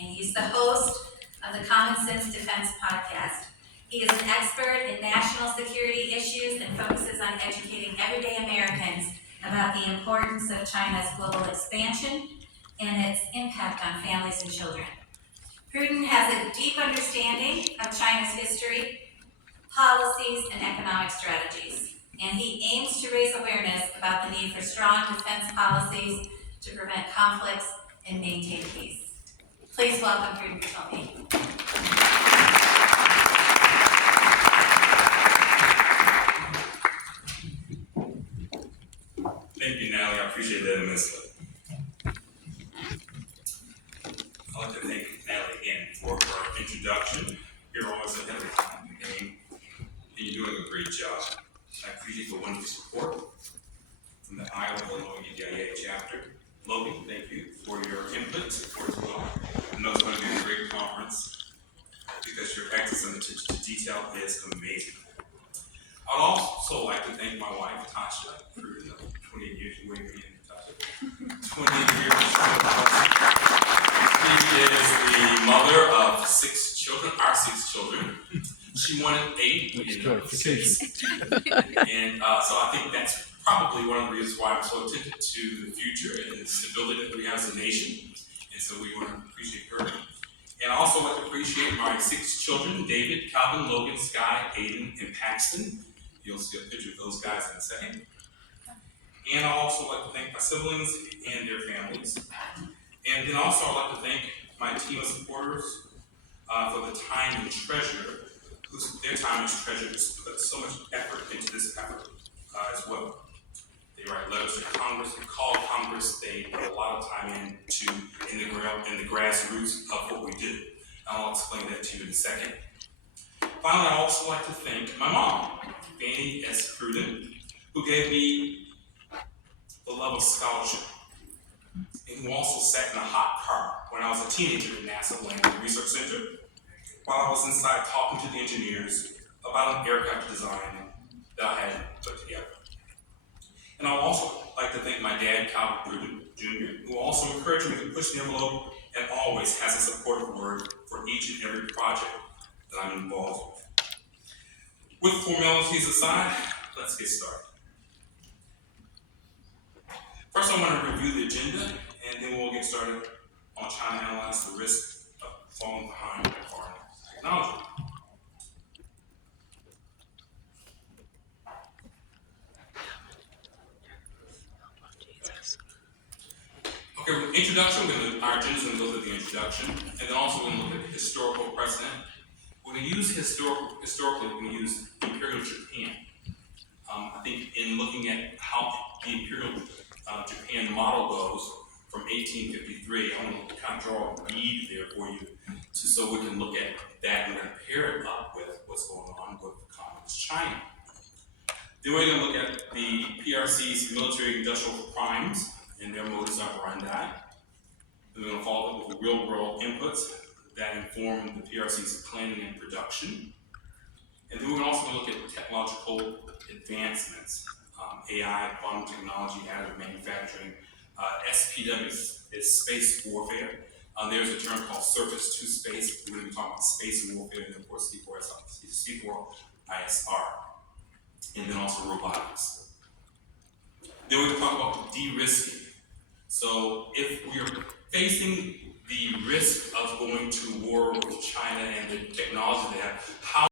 and he's the host of the Common Sense Defense podcast. He is an expert in national security issues and focuses on educating everyday Americans about the importance of China's global expansion and its impact on families and children. Pruden has a deep understanding of China's history, policies, and economic strategies, and he aims to raise awareness about the need for strong defense policies to prevent conflicts and maintain peace. Please welcome Pruden Ptolemy. Thank you, Natalie. I appreciate that immensely. I'd like to thank Natalie again for her introduction. You're always ahead of the time in the game, and you're doing a great job. I appreciate the wonderful support from the Iowa Illinois NDIA chapter. Logan, thank you for your input and support as well. I know it's going to be a great conference because your attention to detail is amazing. I'd also like to thank my wife, Tasha, for 28 years you waited for me, Tasha. 28 years. She is the mother of 6 children, our 6 children. She wanted 8, we didn't know 6. And so I think that's probably one of the reasons why I'm so attentive to the future and the stability that we have as a nation. And so we want to appreciate her. And I also like to appreciate my 6 children, David, Calvin, Logan, Sky, Aiden, and Paxton. You'll see a picture of those guys in a second. And I also like to thank my siblings and their families. And then also I'd like to thank my team of supporters for the time and treasure, their time is treasured to put so much effort into this effort as well. They write letters to Congress, they call Congress, they put a lot of time in the grassroots of what we do. And I'll explain that to you in a second. Finally, I'd also like to thank my mom, Fanny S. Pruden, who gave me the love of scholarship, and who also sat in a hot car when I was a teenager at NASA Langley Research Center, while I was inside talking to the engineers about an aircraft design that I had put together. And I would also like to thank my dad, Calvin Pruden Jr., who also encouraged me to push the envelope and always has a supportive word for each and every project that I'm involved with. With formalities aside, let's get started. First, I want to review the agenda, and then we'll get started on China analyze the risk of falling behind foreign technology. Okay, with introduction, our agenda is going to go through the introduction, and then also we're going to look at the historical precedent. We're going to use historically, we're going to use Imperial Japan. I think in looking at how the Imperial Japan model goes from 1853, I want to kind of draw a bead there for you, so we can look at that and we're going to pair it up with what's going on with Communist China. Then we're going to look at the PRC's military industrial crimes and their modus operandi. Then we're going to follow up with real-world inputs that inform the PRC's planning and production. And then we're also going to look at technological advancements, AI, quantum technology, additive manufacturing. SPW is space warfare. There's a term called surface to space. We're going to be talking about space warfare, and of course C4ISR, and then also robotics. Then we're going to talk about de-risking. So if we are facing the risk of going to war with China and the technology they have, how